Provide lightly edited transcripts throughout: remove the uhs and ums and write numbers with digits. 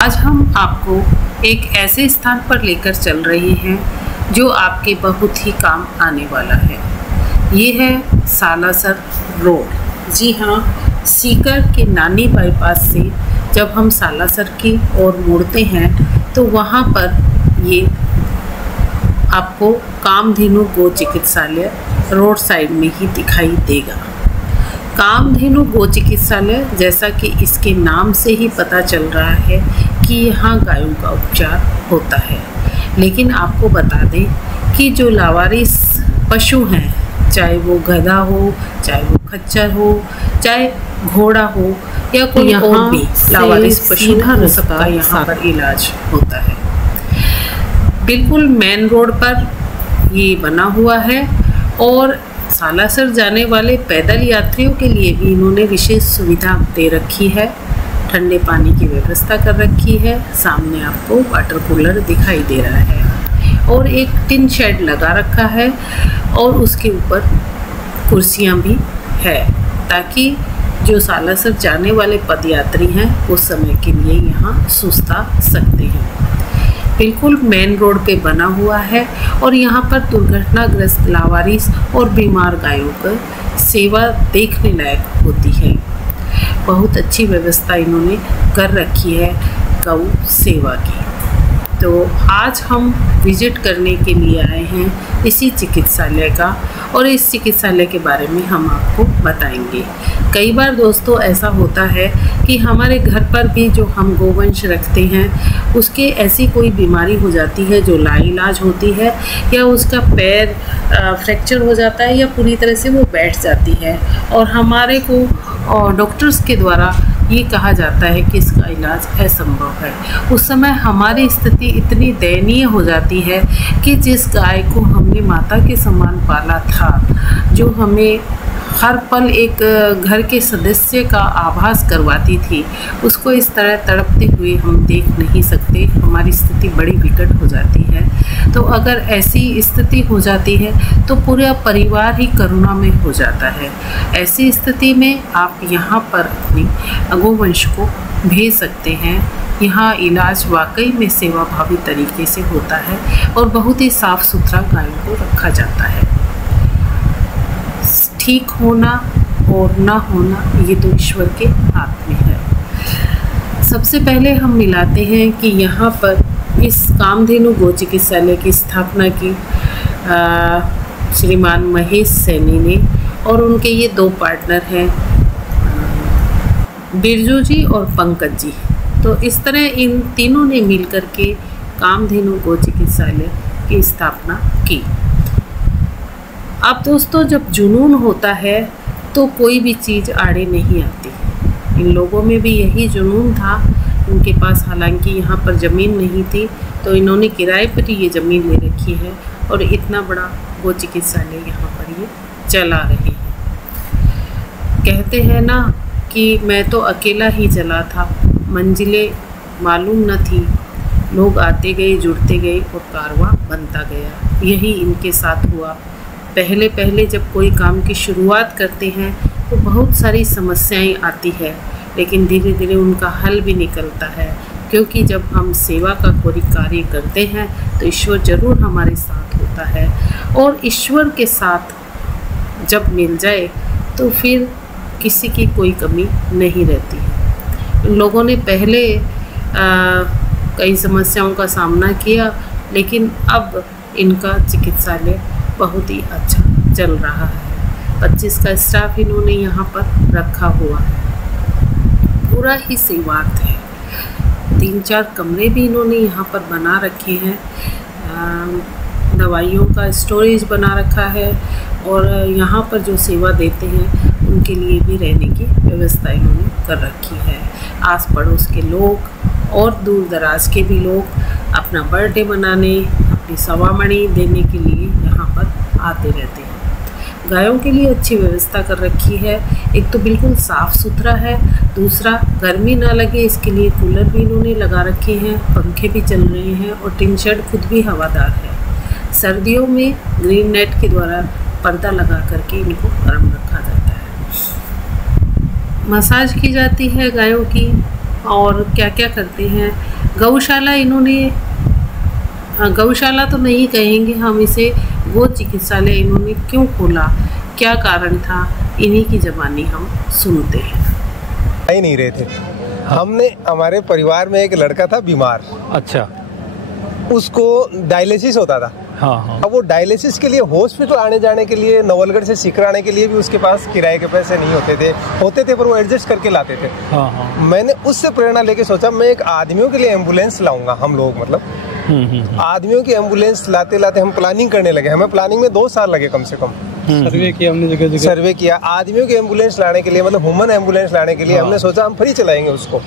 आज हम आपको एक ऐसे स्थान पर लेकर चल रहे हैं जो आपके बहुत ही काम आने वाला है। ये है सालासर रोड। जी हाँ, सीकर के नानी बाईपास से जब हम सालासर की ओर मुड़ते हैं तो वहाँ पर ये आपको कामधेनु गो चिकित्सालय रोड साइड में ही दिखाई देगा। कामधेनु गो चिकित्सालय, जैसा कि इसके नाम से ही पता चल रहा है कि यहाँ गायों का उपचार होता है। लेकिन आपको बता दें कि जो लावारिस पशु हैं, चाहे वो गधा हो, चाहे वो खच्चर हो, चाहे घोड़ा हो या कोई और भी लावारिस पशु हो सकता है, यहाँ पर इलाज होता है। बिल्कुल मेन रोड पर ये बना हुआ है और सालासर जाने वाले पैदल यात्रियों के लिए भी इन्होंने विशेष सुविधा दे रखी है। ठंडे पानी की व्यवस्था कर रखी है। सामने आपको वाटर कूलर दिखाई दे रहा है और एक टिन शेड लगा रखा है और उसके ऊपर कुर्सियां भी है, ताकि जो सालासर जाने वाले पदयात्री हैं उस समय के लिए यहाँ सुस्ता सकते हैं। बिल्कुल मेन रोड पे बना हुआ है और यहाँ पर दुर्घटनाग्रस्त लावारिस और बीमार गायों पर सेवा देखने लायक होती है। बहुत अच्छी व्यवस्था इन्होंने कर रखी है गौ सेवा की। तो आज हम विजिट करने के लिए आए हैं इसी चिकित्सालय का और इस चिकित्सालय के बारे में हम आपको बताएंगे। कई बार दोस्तों ऐसा होता है कि हमारे घर पर भी जो हम गोवंश रखते हैं उसके ऐसी कोई बीमारी हो जाती है जो लाइलाज होती है, या उसका पैर फ्रैक्चर हो जाता है या पूरी तरह से वो बैठ जाती है और हमारे को डॉक्टर्स के द्वारा ये कहा जाता है कि इसका इलाज असंभव है। उस समय हमारी स्थिति इतनी दयनीय हो जाती है कि जिस गाय को हमने माता के समान पाला था, जो हमें हर पल एक घर के सदस्य का आभास करवाती थी, उसको इस तरह तड़पते हुए हम देख नहीं सकते। हमारी स्थिति बड़ी विकट हो जाती है। तो अगर ऐसी स्थिति हो जाती है तो पूरा परिवार ही करुणा में हो जाता है। ऐसी स्थिति में आप यहाँ पर अपनी गोवंश को भेज सकते हैं। यहाँ इलाज वाकई में सेवाभावी तरीके से होता है और बहुत ही साफ सुथरा गायों को रखा जाता है। ठीक होना और ना होना ये तो ईश्वर के हाथ में है। सबसे पहले हम मिलाते हैं कि यहाँ पर इस कामधेनु गो चिकित्सालय की स्थापना की श्रीमान महेश सैनी ने, और उनके ये दो पार्टनर हैं बिरजू जी और पंकज जी। तो इस तरह इन तीनों ने मिलकर के कामधेनु गो चिकित्सालय की स्थापना की। अब दोस्तों, जब जुनून होता है तो कोई भी चीज़ आड़े नहीं आती। इन लोगों में भी यही जुनून था। उनके पास हालांकि यहाँ पर ज़मीन नहीं थी, तो इन्होंने किराए पर ये ज़मीन ले रखी है और इतना बड़ा गो चिकित्सालय यहाँ पर ये चला रहे हैं। कहते हैं ना कि मैं तो अकेला ही चला था, मंजिलें मालूम न थी, लोग आते गए जुड़ते गए और कारवां बनता गया। यही इनके साथ हुआ। पहले पहले जब कोई काम की शुरुआत करते हैं तो बहुत सारी समस्याएं आती है, लेकिन धीरे धीरे उनका हल भी निकलता है, क्योंकि जब हम सेवा का कोई कार्य करते हैं तो ईश्वर ज़रूर हमारे साथ होता है। और ईश्वर के साथ जब मिल जाए तो फिर किसी की कोई कमी नहीं रहती है। लोगों ने पहले कई समस्याओं का सामना किया, लेकिन अब इनका चिकित्सालय बहुत ही अच्छा चल रहा है। 25 का स्टाफ इन्होंने यहाँ पर रखा हुआ है। पूरा ही सेवार्थ है। 3-4 कमरे भी इन्होंने यहाँ पर बना रखे हैं। दवाइयों का स्टोरेज बना रखा है और यहाँ पर जो सेवा देते हैं उनके लिए भी रहने की व्यवस्था इन्होंने कर रखी है। आस पड़ोस के लोग और दूर दराज के भी लोग अपना बर्थडे मनाने, अपनी सवामणी देने के लिए यहाँ पर आते रहते हैं। गायों के लिए अच्छी व्यवस्था कर रखी है। एक तो बिल्कुल साफ़ सुथरा है, दूसरा गर्मी ना लगे इसके लिए कूलर भी इन्होंने लगा रखे हैं, पंखे भी चल रहे हैं और टिन शेड खुद भी हवादार है। सर्दियों में ग्रीन नेट के द्वारा पर्दा लगा करके इनको गर्म रखा जाता है। मसाज की जाती है गायों की और क्या क्या करते हैं। गौशाला इन्होंने, गौशाला तो नहीं कहेंगे हम इसे, गो चिकित्सालय इन्होंने क्यों खोला, क्या कारण था, इन्हीं की ज़बानी हम सुनते हैं। ही नहीं रहे थे। हमने, हमारे परिवार में एक लड़का था बीमार। अच्छा। उसको डायलिसिस होता था। हाँ। अब वो डायलिसिस के लिए हॉस्पिटल आने जाने के लिए, नवलगढ़ से सीकर आने के लिए भी उसके पास किराए के पैसे नहीं होते थे पर वो एडजस्ट करके लाते थे। हाँ। मैंने उससे प्रेरणा लेके सोचा मैं एक आदमियों के लिए एम्बुलेंस लाऊंगा। हम लोग मतलब आदमियों की एम्बुलेंस लाते लाते हम प्लानिंग करने लगे। हमें प्लानिंग में 2 साल लगे कम से कम। सर्वे किया हमने, जगह जगह सर्वे किया आदमियों की एम्बुलेंस लाने के लिए, मतलब ह्यूमन एम्बुलेंस लाने के लिए। हमने सोचा हम फ्री चलाएंगे उसको,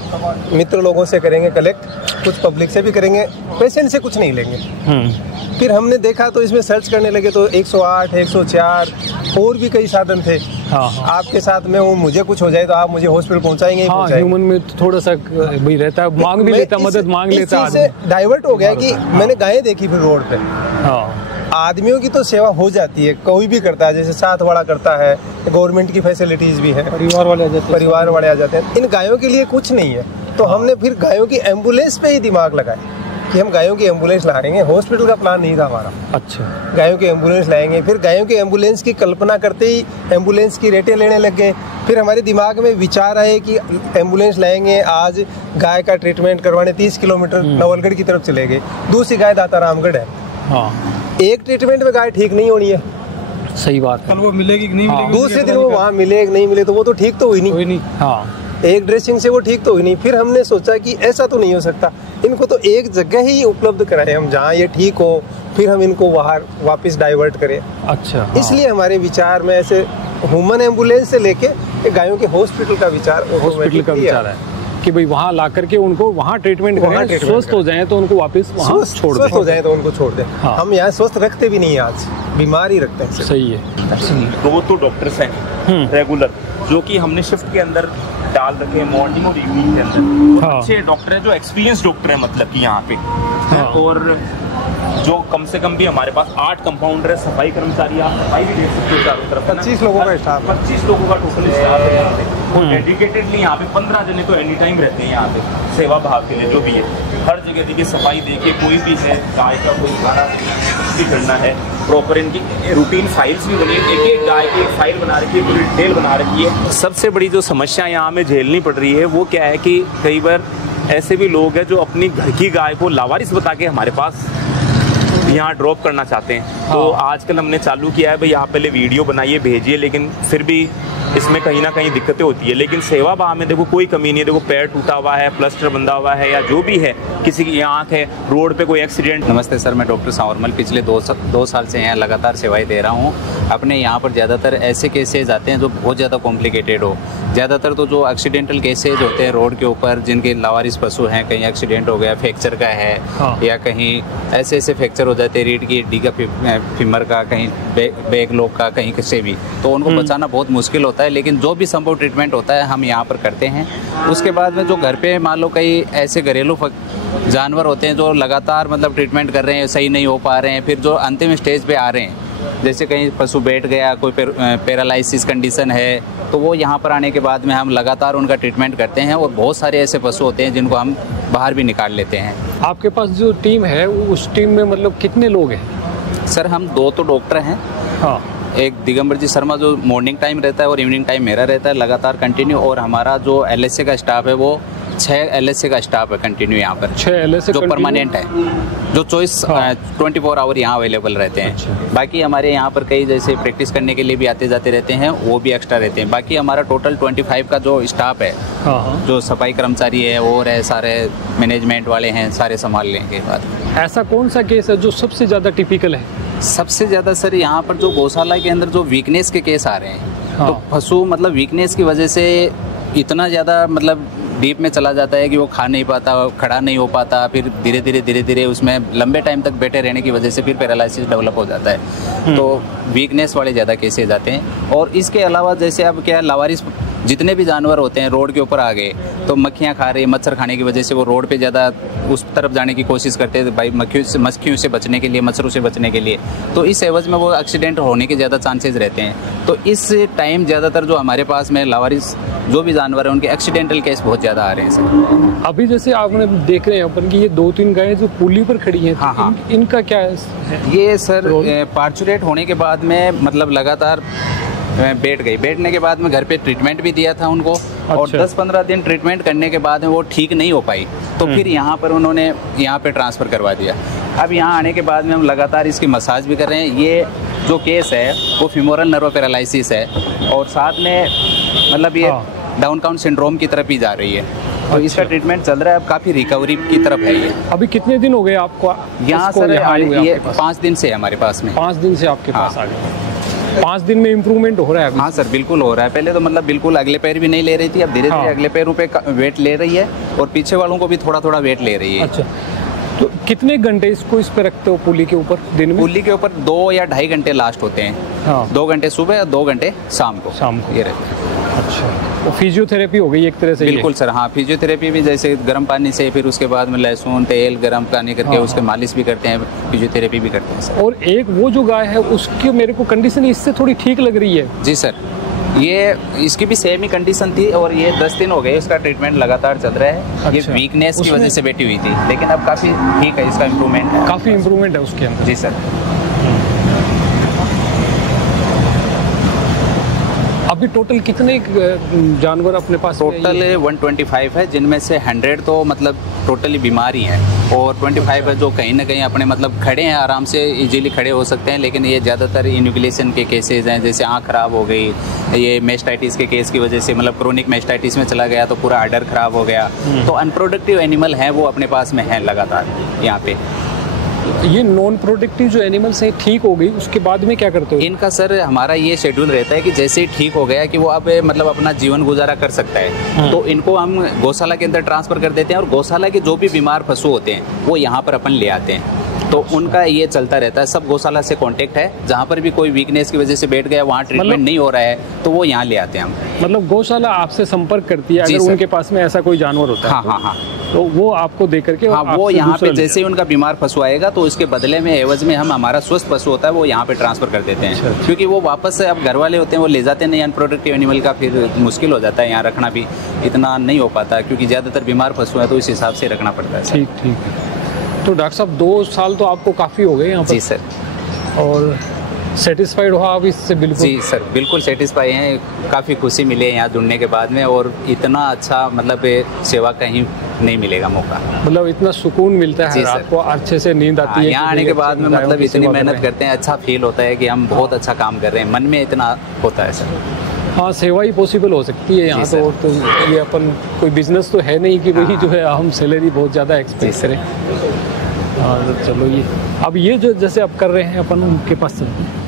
मित्र लोगों से करेंगे कलेक्ट, कुछ पब्लिक से भी करेंगे, पेशेंट से कुछ नहीं लेंगे। फिर हमने देखा तो इसमें सर्च करने लगे तो 108, 104 और भी कई साधन थे। आपके साथ में वो, मुझे कुछ हो जाए तो आप मुझे हॉस्पिटल पहुंचाएंगे। ह्यूमन में तो थोड़ा सा भी रहता है, मांग भी लेता, मदद मांग लेता। डाइवर्ट हो गया कि मैंने गायें देखी फिर रोड पे। आदमियों की तो सेवा हो जाती है, कोई भी करता है, जैसे साथ वाला करता है, गवर्नमेंट की फैसिलिटीज भी है, परिवार वाले आ जाते हैं। इन गायों के लिए कुछ नहीं है, तो हमने फिर गायों की एम्बुलेंस पे ही दिमाग लगाया कि हम गायों की एम्बुलेंस लाएंगे। हॉस्पिटल का प्लान नहीं था हमारा। अच्छा। गायों की एम्बुलेंस लाएंगे। फिर गायों की एम्बुलेंस की कल्पना करते ही एम्बुलेंस की रेटें लेने लग गए। फिर हमारे दिमाग में विचार आए कि एम्बुलेंस लाएंगे, आज गाय का ट्रीटमेंट करवाने 30 किलोमीटर नवलगढ़ की तरफ चले गए। दूसरी गाय दाता रामगढ़ है। एक ट्रीटमेंट में गाय ठीक नहीं होनी है। सही बात है। कल वो मिलेगी कि नहीं मिलेगी, दूसरे दिन वो वहाँ मिले नहीं मिले, तो वो तो ठीक तो हुई नहीं। एक ड्रेसिंग से वो ठीक तो हुई नहीं। फिर हमने सोचा कि ऐसा तो नहीं हो सकता, इनको तो एक जगह ही उपलब्ध कराएं हम जहाँ ये ठीक हो, फिर हम इनको वहाँ वापस डाइवर्ट करें। अच्छा। इसलिए हमारे विचार में ऐसे ह्यूमन एम्बुलेंस से लेके गायों के हॉस्पिटल का विचार है कि भाई वहाँ ला करके उनको वहाँ ट्रीटमेंट करें, स्वस्थ हो जाएं तो उनको वापस वहाँ छोड़ दें। स्वस्थ हो जाएं तो उनको छोड़ दें। हम यहाँ स्वस्थ रखते भी नहीं, आज बीमार ही रखते हैं। सही है। 2 डॉक्टर्स हैं रेगुलर, जो कि हमने शिफ्ट के अंदर डाल रखे हैं, मॉर्निंग और इवनिंग के अंदर। अच्छे डॉक्टर हैं, जो एक्सपीरियंस डॉक्टर है मतलब कि यहाँ पे। और जो कम से कम भी हमारे पास 8 कंपाउंडर है, सफाई कर्मचारी, आप सफाई भी देख सकते हो चारों तरफ। 25 लोगों का स्टाफ, 25 लोगों का टोटल स्टाफ है यहाँ पे। और डेडिकेटेडली यहाँ पे 15 जने तो एनी टाइम रहते हैं यहाँ पे सेवा भाव के लिए। जो भी है हर जगह देखिए सफाई देखिए, कोई भी है गाय का कोई खाना कुछ भी करना है, प्रॉपर इनकी रूटीन फाइल्स भी बनी है। एक गाय की एक फाइल बना रखी है, पूरी डिटेल बना रखी है। सबसे बड़ी जो समस्या यहाँ हमें झेलनी पड़ रही है वो क्या है कि कई बार ऐसे भी लोग हैं जो अपनी घर की गाय को लावारिस बता के हमारे पास यहाँ ड्रॉप करना चाहते हैं। तो आजकल हमने चालू किया है भाई आप पहले वीडियो बनाइए भेजिए, लेकिन फिर भी इसमें कहीं ना कहीं दिक्कतें होती है। लेकिन सेवा भाव में देखो कोई कमी नहीं है। देखो पैर टूटा हुआ है, प्लास्टर बंधा हुआ है, या जो भी है, किसी की आँख है, रोड पे कोई एक्सीडेंट। नमस्ते सर, मैं डॉक्टर सांवरमल पिछले 2 साल से यहाँ लगातार सेवाएं दे रहा हूँ। अपने यहाँ पर ज़्यादातर ऐसे केसेज आते हैं जो बहुत ज़्यादा कॉम्प्लिकेटेड हो। ज़्यादातर तो जो एक्सीडेंटल केसेज होते हैं रोड के ऊपर, जिनके लावारिस पशु हैं, कहीं एक्सीडेंट हो गया, फ्रैक्चर का है, या कहीं ऐसे फ्रैक्चर हो जाते हैं रीढ़ की हड्डी का, फीमर का, कहीं बैक लोग का, कहीं किसी भी, तो उनको बचाना बहुत मुश्किल होता है। लेकिन जो भी संभव ट्रीटमेंट होता है हम यहाँ पर करते हैं। उसके बाद में जो घर पे मान लो कई ऐसे घरेलू जानवर होते हैं जो लगातार मतलब ट्रीटमेंट कर रहे हैं, सही नहीं हो पा रहे हैं, फिर जो अंतिम स्टेज पे आ रहे हैं, जैसे कहीं पशु बैठ गया, कोई पैरालिसिस कंडीशन है, तो वो यहाँ पर आने के बाद में हम लगातार उनका ट्रीटमेंट करते हैं। और बहुत सारे ऐसे पशु होते हैं जिनको हम बाहर भी निकाल लेते हैं। आपके पास जो टीम है उस टीम में मतलब कितने लोग हैं? सर हम 2 तो डॉक्टर हैं। एक दिगंबर जी शर्मा जो मॉर्निंग टाइम रहता है और इवनिंग टाइम मेरा रहता है लगातार कंटिन्यू। और हमारा जो LSA का स्टाफ है वो 6 LSA का स्टाफ है कंटिन्यू यहाँ पर, 6 LSA जो परमानेंट है, जो 24 आवर यहाँ अवेलेबल रहते हैं। अच्छा। बाकी हमारे यहाँ पर कई जैसे प्रैक्टिस करने के लिए भी आते जाते रहते हैं, वो भी एक्स्ट्रा रहते हैं। बाकी हमारा टोटल 25 का जो स्टाफ है, जो सफाई कर्मचारी है और है, सारे मैनेजमेंट वाले हैं, सारे संभाल लेंगे बाद। ऐसा कौन सा केस है जो सबसे ज़्यादा टिपिकल है? सबसे ज़्यादा सर यहाँ पर जो गौशाला के अंदर जो वीकनेस के केस आ रहे हैं, तो पशु मतलब वीकनेस की वजह से इतना ज़्यादा मतलब डीप में चला जाता है कि वो खा नहीं पाता, खड़ा नहीं हो पाता, फिर धीरे धीरे उसमें लंबे टाइम तक बैठे रहने की वजह से फिर पैरालिसिस डेवलप हो जाता है। तो वीकनेस वाले ज़्यादा केसेज आते हैं। और इसके अलावा जैसे अब क्या लावारिस जितने भी जानवर होते हैं रोड के ऊपर आ गए तो मक्खियाँ खा रही है, मच्छर खाने की वजह से वो रोड पे ज़्यादा उस तरफ जाने की कोशिश करते हैं भाई मक्खियों से बचने के लिए, मच्छरों से बचने के लिए। तो इस एवज में वो एक्सीडेंट होने के ज़्यादा चांसेस रहते हैं। तो इस टाइम ज़्यादातर जो हमारे पास में लावारिस जो भी जानवर हैं उनके एक्सीडेंटल केस बहुत ज़्यादा आ रहे हैं सर। अभी जैसे आपने देख रहे हैं अपन की ये 2-3 गायें जो पुली पर खड़ी हैं, हाँ, हाँ। इनका क्या है? ये सर पार्चुरेट होने के बाद में मतलब लगातार बैठने के बाद में घर पे ट्रीटमेंट भी दिया था उनको। अच्छा। और 10-15 दिन ट्रीटमेंट करने के बाद में वो ठीक नहीं हो पाई तो फिर यहाँ पर उन्होंने यहाँ पे ट्रांसफ़र करवा दिया। अब यहाँ आने के बाद में हम लगातार इसकी मसाज भी कर रहे हैं। ये जो केस है वो फीमोरल नर्व पैरालिसिस है और साथ में मतलब ये डाउन काउंट सिंड्रोम की तरफ ही जा रही है। तो इसका ट्रीटमेंट चल रहा है, अब काफ़ी रिकवरी की तरफ है ये। अभी कितने दिन हो गए आपको यहाँ सर? ये 5 दिन से है हमारे पास में। 5 दिन से आपके पास आ गए। 5 दिन में इम्प्रूवमेंट हो रहा है? हाँ सर, बिल्कुल हो रहा है। पहले तो मतलब बिल्कुल अगले पैर भी नहीं ले रही थी, अब धीरे धीरे अगले पैरों पे वेट ले रही है और पीछे वालों को भी थोड़ा थोड़ा वेट ले रही है। अच्छा, तो कितने घंटे इसको इस पे रखते हो पुली के ऊपर दिन में? पुली के ऊपर 2 या 2.5 घंटे लास्ट होते हैं। हाँ। 2 घंटे सुबह और 2 घंटे शाम को ये रहते हैं। अच्छा, तो फिजियोथेरेपी हो गई एक तरह से? बिल्कुल सर, हाँ। फिजियोथेरेपी भी जैसे गर्म पानी से, फिर उसके बाद में लहसुन तेल गर्म पानी करके उसके मालिश भी करते हैं, फिजियोथेरेपी भी करते हैं सर। और एक वो जो गाय है उसकी मेरे को कंडीशन इससे थोड़ी ठीक लग रही है। जी सर, ये इसकी भी सेम ही कंडीशन थी और ये 10 दिन हो गए इसका ट्रीटमेंट लगातार चल रहा है। अच्छा। ये वीकनेस की वजह से बैठी हुई थी, लेकिन अब काफ़ी ठीक है, इसका इम्प्रूवमेंट है, काफ़ी इम्प्रूवमेंट है उसके अंदर। जी सर। अभी टोटल कितने जानवर अपने पास? टोटल 125 है, जिनमें से 100 तो मतलब टोटली बीमार ही हैं और 25 है जो कहीं ना कहीं अपने मतलब खड़े हैं, आराम से इजीली खड़े हो सकते हैं। लेकिन ये ज़्यादातर इन्यूक्लेशन के केसेस हैं, जैसे आँख खराब हो गई, ये मेस्टाइटिस के केस की वजह से मतलब क्रोनिक मेस्टाइटिस में चला गया तो पूरा आर्डर खराब हो गया। तो अनप्रोडक्टिव एनिमल हैं वो अपने पास में हैं लगातार यहाँ पे। ये नॉन प्रोडक्टिव जो एनिमल्स हैं ठीक हो गई, उसके बाद में क्या करते हो? इनका सर हमारा ये शेड्यूल रहता है कि जैसे ही ठीक हो गया कि वो अब मतलब अपना जीवन गुजारा कर सकता है तो इनको हम गौशाला के अंदर ट्रांसफ़र कर देते हैं और गौशाला के जो भी बीमार पशु होते हैं वो यहाँ पर अपन ले आते हैं। तो उनका ये चलता रहता है, सब गौशाला से कांटेक्ट है। जहाँ पर भी कोई वीकनेस की वजह से बैठ गया, वहाँ ट्रीटमेंट नहीं हो रहा है तो वो यहाँ ले आते हैं हम। मतलब गौशाला आपसे संपर्क करती है अगर उनके पास में ऐसा कोई जानवर होता है? हाँ हाँ हाँ, तो वो आपको दे करके वो यहाँ पे जैसे ही उनका बीमार पशु आएगा तो उसके बदले में एवज में हम हमारा स्वस्थ पशु होता है वो यहाँ पे ट्रांसफर कर देते हैं। अच्छा। क्योंकि वो वापस से अब घर वाले होते हैं वो ले जाते नहीं, अनप्रोडक्टिव एनिमल का फिर मुश्किल हो जाता है, यहाँ रखना भी इतना नहीं हो पाता क्योंकि ज़्यादातर बीमार पशु है तो इस हिसाब से रखना पड़ता है। ठीक ठीक। तो डॉक्टर साहब 2 साल तो आपको काफ़ी हो गए यहाँ पर? जी सर। और सेटिस्फाइड हो आप इससे? बिल्कुल जी सर, बिल्कुल सेटिस्फाई हैं। काफ़ी खुशी मिली है यहाँ जुड़ने के बाद में और इतना अच्छा मतलब सेवा कहीं नहीं मिलेगा मौका। मतलब इतना सुकून मिलता है रात को, अच्छे से नींद आती है यहाँ आने के बाद में मतलब इतनी मेहनत करते हैं, अच्छा फील होता है कि हम बहुत अच्छा काम कर रहे हैं, मन में इतना होता है सर। हाँ, सेवा ही पॉसिबल हो सकती है यहाँ तो ये अपन कोई बिजनेस तो है नहीं कि वही जो है हम सैलरी बहुत ज़्यादा एक्सपेक्ट करें। और चलो अब ये जो जैसे आप कर रहे हैं अपन उनके पास चलते हैं।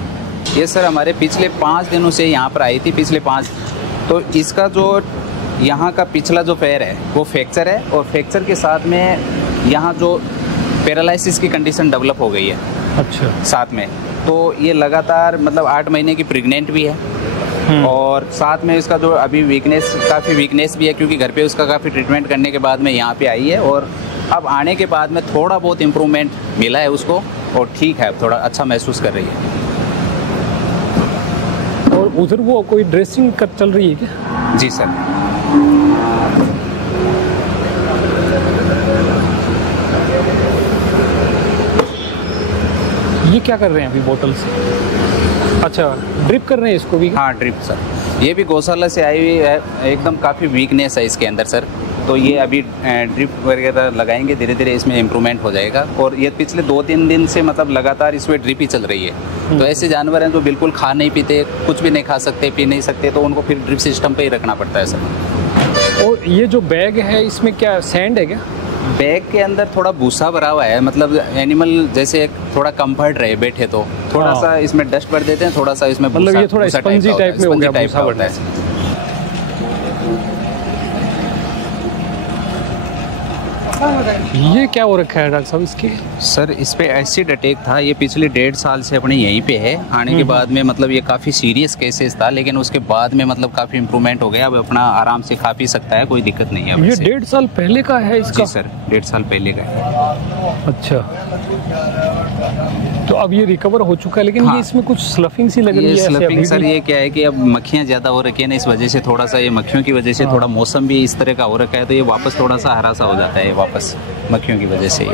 ये सर हमारे पिछले 5 दिनों से यहाँ पर आई थी, पिछले 5। तो इसका जो यहाँ का पिछला जो पैर है वो फ्रैक्चर है और फ्रैक्चर के साथ में यहाँ जो पैरालिसिस की कंडीशन डेवलप हो गई है। अच्छा। साथ में तो ये लगातार मतलब 8 महीने की प्रेग्नेंट भी है और साथ में इसका जो अभी वीकनेस, काफ़ी वीकनेस भी है क्योंकि घर पे उसका काफ़ी ट्रीटमेंट करने के बाद में यहाँ पे आई है और अब आने के बाद में थोड़ा बहुत इम्प्रूवमेंट मिला है उसको और ठीक है, थोड़ा अच्छा महसूस कर रही है। और उधर वो कोई ड्रेसिंग कर चल रही है क्या? जी सर। ये क्या कर रहे हैं अभी बोतल से? अच्छा, ड्रिप कर रहे हैं इसको भी? हाँ, ड्रिप सर। ये भी गौशाला से आई हुई है, एकदम काफ़ी वीकनेस है इसके अंदर सर। तो ये अभी ड्रिप वगैरह लगाएंगे, धीरे धीरे इसमें इम्प्रूवमेंट हो जाएगा। और ये पिछले 2-3 दिन से मतलब लगातार इसमें ड्रिप ही चल रही है। तो ऐसे जानवर हैं जो बिल्कुल खा नहीं पीते, कुछ भी नहीं खा सकते, पी नहीं सकते, तो उनको फिर ड्रिप सिस्टम पे ही रखना पड़ता है सर। और ये जो बैग है इसमें क्या सैंड है क्या? बैग के अंदर थोड़ा भूसा भरा हुआ है, मतलब एनिमल जैसे थोड़ा कंफर्ट रहे बैठे तो थोड़ा सा इसमें डस्ट भर देते हैं, थोड़ा सा इसमें मतलब ये थोड़ा स्पंजी टाइप में हो गया, भूसा होता है। ये क्या हो रखा है डॉक्टर साहब इसके? सर इस पे एसिड अटैक था, ये पिछले 1.5 साल से अपने यहीं पे है। आने के बाद में मतलब ये काफ़ी सीरियस केसेस था, लेकिन उसके बाद में मतलब काफ़ी इम्प्रूवमेंट हो गया। अब अपना आराम से खा पी सकता है, कोई दिक्कत नहीं है। ये 1.5 साल पहले का है इसका? जी सर, 1.5 साल पहले का है। अच्छा, तो अब ये रिकवर हो चुका है, लेकिन हाँ। ये इसमें कुछ स्लफिंग सी लग रही है। स्लफिंग सर ये क्या है कि अब मक्खियाँ ज़्यादा हो रखी है ना, इस वजह से थोड़ा सा, ये मक्खियों की वजह से थोड़ा मौसम भी इस तरह का हो रखा है, तो ये वापस थोड़ा सा हरा सा हो जाता है वापस मक्खियों की वजह से।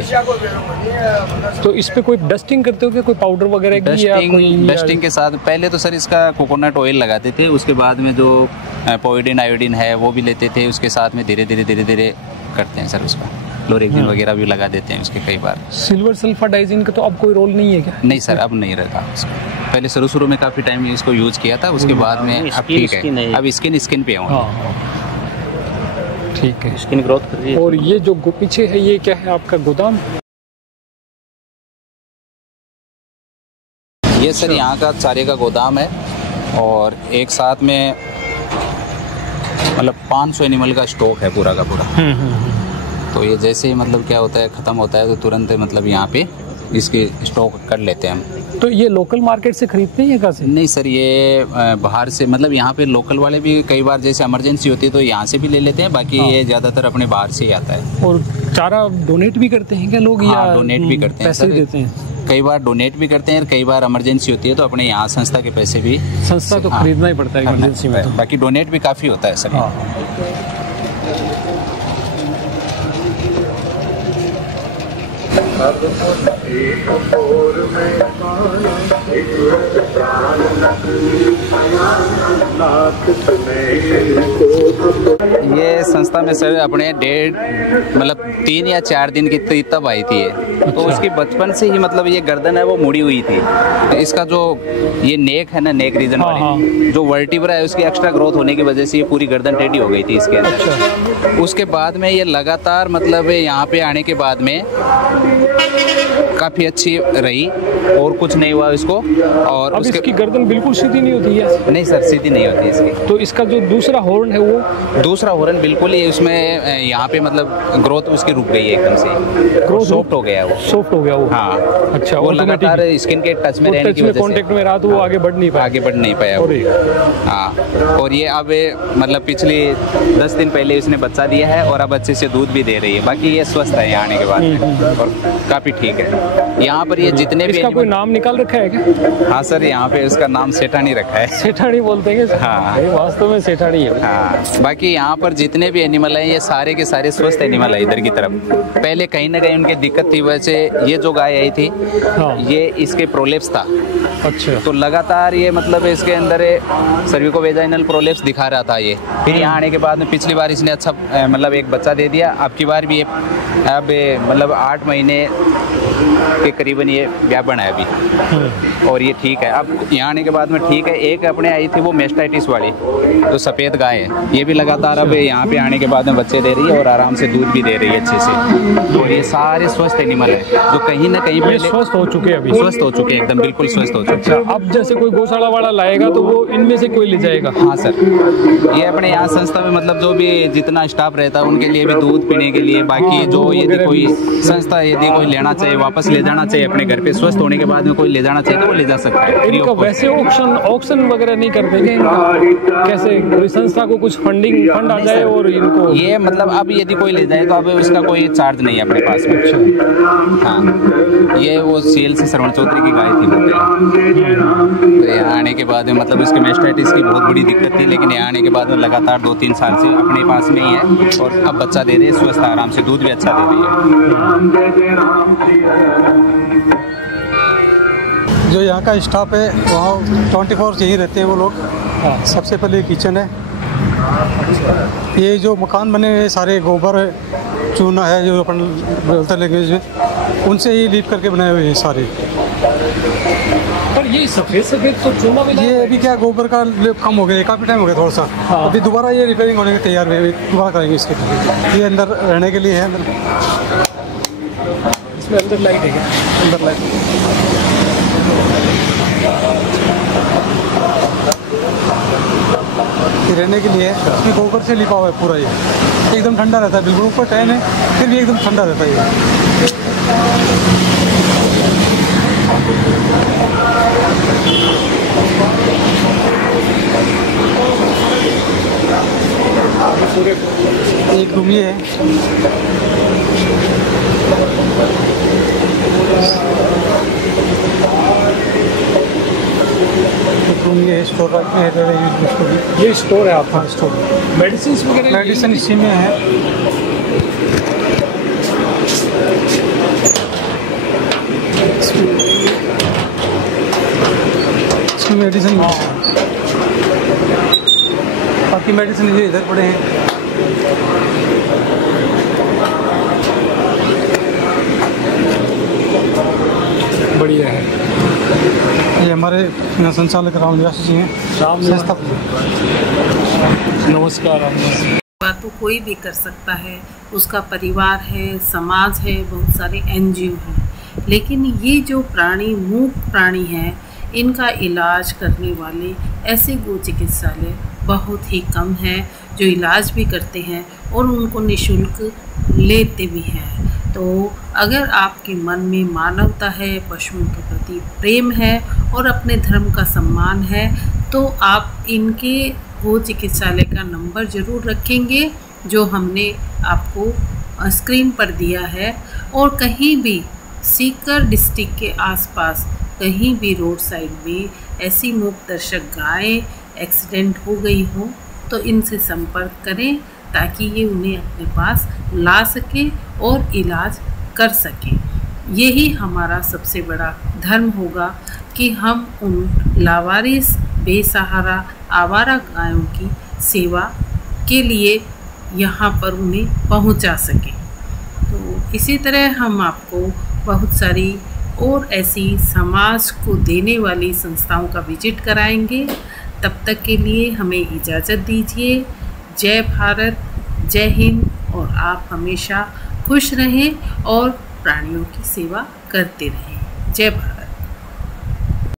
तो इस पे कोई डस्टिंग करते हो क्या, कोई पाउडर वगैरह की या कोई? डस्टिंग के साथ पहले तो सर इसका कोकोनट ऑयल लगाते थे, उसके बाद में जो पोइडिन आयोडीन है वो भी लेते थे, उसके साथ में धीरे धीरे करते हैं सर उसका क्लोरेक्टिन वगैरह भी लगा देते हैं उसके कई बार। सिल्वर सल्फर डाइजिन का तो अब कोई रोल नहीं है क्या? नहीं सर, अब नहीं रहता उसका। पहले शुरू में काफ़ी टाइम इसको यूज किया था, उसके बाद में अब ठीक है। अब स्किन पे हूँ। ठीक है, स्किन ग्रोथ कर रही है। और ये जो पीछे है ये क्या है आपका गोदाम? ये सर यहाँ का चारे का गोदाम है, और एक साथ में मतलब 500 एनिमल का स्टॉक है पूरा का पूरा। तो ये जैसे ही मतलब क्या होता है ख़त्म होता है तो तुरंत मतलब यहाँ पे इसकी स्टॉक कर लेते हैं हम। तो ये लोकल मार्केट से खरीदते हैं कहाँ से? नहीं सर, ये बाहर से, मतलब यहाँ पे लोकल वाले भी कई बार जैसे इमरजेंसी होती है तो यहाँ से भी ले लेते हैं, बाकी ये ज़्यादातर अपने बाहर से ही आता है। और चारा डोनेट भी करते हैं क्या लोग? हाँ, डोनेट भी करते हैं पैसे सर, देते हैं? कई बार डोनेट भी करते हैं, कई बार इमरजेंसी होती है तो अपने यहाँ संस्था के पैसे भी, संस्था तो खरीदना ही पड़ता है इमरजेंसी में तो। बाकी डोनेट भी काफ़ी होता है सर। ये संस्था में सर अपने 3 या 4 दिन की तब आई थी ये। तो उसकी बचपन से ही मतलब ये गर्दन है वो मुड़ी हुई थी। तो इसका जो ये नेक है ना, नेक रीजन वाली जो वर्टिब्रा है उसकी एक्स्ट्रा ग्रोथ होने की वजह से ये पूरी गर्दन टेढ़ी हो गई थी इसके अंदर। उसके बाद में ये लगातार मतलब यहाँ पे आने के बाद में काफ़ी अच्छी रही और कुछ नहीं हुआ इसको। और अब इसकी गर्दन बिल्कुल सीधी नहीं होती है? नहीं सर, सीधी नहीं होती इसकी। तो इसका जो दूसरा हॉर्न है वो? दूसरा हॉर्न बिल्कुल ही उसमें यहाँ पे मतलब ग्रोथ उसकी रुक गई है एकदम से, ग्रोथ सॉफ्ट हो गया वो। सॉफ्ट हो गया वो? हाँ। अच्छा, वो लगातार स्किन के टच में रहने की वजह से, कांटेक्ट में रहा तो वो आगे बढ़ नहीं पाया। हाँ, और ये अब मतलब पिछले 10 दिन पहले उसने बच्चा दिया है और अब अच्छे से दूध भी दे रही है। बाकी ये स्वस्थ है यहाँ आने के बाद और काफ़ी ठीक है। यहाँ पर ये जितने भी, इसका कोई नाम निकाल रखा है क्या? हाँ सर, यहाँ पे उसका नाम सेठानी रखा है। सेठानी बोलते हैं? हाँ, वास्तव में सेठानी है। हाँ, बाकी यहाँ पर जितने भी एनिमल हैं ये सारे के सारे स्वस्थ एनिमल है इधर की तरफ। पहले कहीं ना कहीं उनकी दिक्कत थी, वैसे ये जो गाय आई थी ये इसके प्रोलेप्स था। अच्छा। तो लगातार ये मतलब इसके अंदर सर्विको वेजाइनल प्रोलेप्स दिखा रहा था ये। फिर यहाँ आने के बाद में पिछली बार इसने अच्छा मतलब एक बच्चा दे दिया, अब की बार भी अब मतलब 8 महीने के करीबन ये व्यापन है अभी और ये ठीक है। अब यहाँ आने के बाद में ठीक है। एक अपने आई थी वो मेस्टाइटिस वाली जो सफ़ेद गाय है, ये भी लगातार अब यहाँ पे आने के बाद में बच्चे दे रही है और आराम से दूध भी दे रही है अच्छे से। और ये सारे स्वस्थ एनिमल है जो कहीं ना कहीं पहले स्वस्थ हो चुके हैं, अभी स्वस्थ हो चुके हैं, एकदम बिल्कुल स्वस्थ हो चुके हैं। अब जैसे कोई गौशाला वाला लाएगा तो वो इनमें से कोई ले जाएगा? हाँ सर, ये अपने यहाँ संस्था में मतलब जो भी जितना स्टाफ रहता है उनके लिए भी दूध पीने के लिए, बाकी जो यदि कोई संस्था यदि कोई लेना चाहिए वापस ले जाना चाहिए अपने घर पे, स्वस्थ होने के बाद में कोई ले जाना चाहिए तो वो ले जा सकता है। इनका वैसे ऑक्शन वगैरह नहीं करते क्या इनका? कैसे कोई संस्था को कुछ फंड आ जाए और इनको ये मतलब अब यदि कोई ले जाए तो अब उसका कोई चार्ज नहीं है अपने पास में। हाँ, ये वो सीएल से श्रवण चौधरी की गाय थी। तो यहाँ आने के बाद में मतलब उसके मेस्टाइटिस की बहुत बड़ी दिक्कत थी, लेकिन यहाँ आने के बाद में लगातार 2-3 साल से अपने पास में ही है और अब बच्चा दे रही है स्वस्थ, आराम से दूध भी अच्छा दे रही है। जो यहाँ का स्टाफ है वहाँ 24 यहीं रहते हैं वो लोग। सबसे पहले किचन है, ये जो मकान बने हुए सारे गोबर है, चूना है जो अपन बोलते लैंग्वेज में, उनसे ही लीप करके बनाए हुए हैं सारे। पर ये सफेद तो चूना भी ये अभी क्या गोबर का कम हो गया, काफ़ी टाइम हो गया थोड़ा सा। अभी दोबारा ये रिपेयरिंग होने के तैयार हुए, दोबारा करेंगे इसके। ये अंदर रहने के लिए है, इसमें अंदर लाइट है क्या? अंदर लाइट ये रहने के लिए है। इसमें गोबर से लिपा हुआ है पूरा, ये एकदम ठंडा रहता है, बिल्कुल ऊपर टैन है फिर भी एकदम ठंडा रहता है ये। एक रूम ये है, एक रूम ये स्टोर है, ये स्टोर है आपका? स्टोर मेडिसिन वगैरह? मेडिसिन इसी में है। इसमें मेडिसिन, बाकी मेडिसिन ये इधर पड़े हैं। बढ़िया है। ये हमारे यहाँ संचालक राम निवासी जी हैं। राम नमस्कार। बात तो कोई भी कर सकता है, उसका परिवार है, समाज है, बहुत सारे एनजीओ हैं, लेकिन ये जो प्राणी मूक प्राणी हैं, इनका इलाज करने वाले ऐसे गो चिकित्सालय बहुत ही कम हैं जो इलाज भी करते हैं और उनको निःशुल्क लेते भी हैं। तो अगर आपके मन में मानवता है, पशुओं के प्रति प्रेम है और अपने धर्म का सम्मान है, तो आप इनके गो चिकित्सालय का नंबर ज़रूर रखेंगे जो हमने आपको स्क्रीन पर दिया है। और कहीं भी सीकर डिस्ट्रिक्ट के आसपास कहीं भी रोड साइड में ऐसी मूक दर्शक गायें एक्सीडेंट हो गई हो तो इनसे संपर्क करें ताकि ये उन्हें अपने पास ला सके और इलाज कर सकें। यही हमारा सबसे बड़ा धर्म होगा कि हम उन लावारिस बेसहारा आवारा गायों की सेवा के लिए यहाँ पर उन्हें पहुँचा सकें। तो इसी तरह हम आपको बहुत सारी और ऐसी समाज को देने वाली संस्थाओं का विजिट कराएंगे। तब तक के लिए हमें इजाज़त दीजिए। जय भारत, जय हिंद, और आप हमेशा खुश रहें और प्राणियों की सेवा करते रहें। जय भारत।